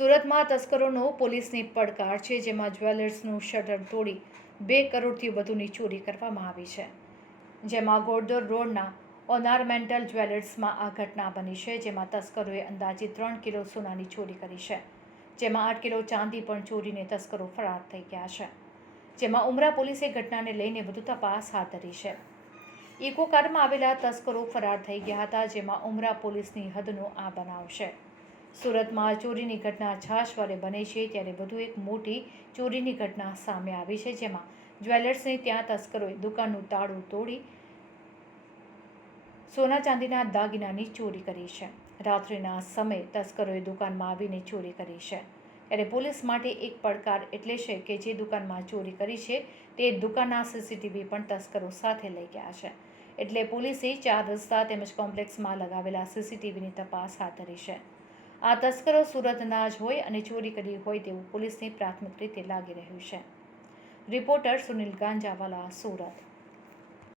સુરતમાં તસ્કરોનો પોલીસની પડકાર છે, જેમાં જ્વેલર્સનું શટર તોડી બે કરોડથી વધુની ચોરી કરવામાં આવી છે. જેમાં ગોળદોર રોડના ઓનારમેન્ટલ જ્વેલર્સમાં આ ઘટના બની છે, જેમાં તસ્કરોએ અંદાજે ત્રણ કિલો સોનાની ચોરી કરી છે, જેમાં આઠ કિલો ચાંદી પણ ચોરીને તસ્કરો ફરાર થઈ ગયા છે. જેમાં ઉમરા પોલીસે ઘટનાને લઈને વધુ તપાસ હાથ ધરી છે. ઇકો કારમાં આવેલા તસ્કરો ફરાર થઈ ગયા હતા, જેમાં ઉમરા પોલીસની હદનો આ બનાવ છે. સુરતમાં ચોરીની ઘટના છાશવારે બને છે ત્યારે વધુ એક મોટી ચોરીની ઘટના સામે આવી છે જેમાં જ્વેલર્સની ત્યાં તસ્કરોએ દુકાનનું તાળું તોડી સોના ચાંદીના દાગીનાની ચોરી કરી છે. રાત્રિના સમયે તસ્કરોએ દુકાનમાં આવીને ચોરી કરી છે. ત્યારે પોલીસ માટે એક પડકાર એટલે છે કે જે દુકાનમાં ચોરી કરી છે તે દુકાનના સીસીટીવી પણ તસ્કરો સાથે લઈ ગયા છે. એટલે પોલીસે ચાર રસ્તા તેમજ કોમ્પ્લેક્સમાં લગાવેલા સીસીટીવીની તપાસ હાથ ધરી છે. આ તસ્કરો સુરતના જ હોય અને ચોરી કરી હોય તેવું પોલીસની પ્રાથમિક રીતે લાગી રહ્યું છે. રિપોર્ટર સુનિલ ગાંજાવાલા, સુરત.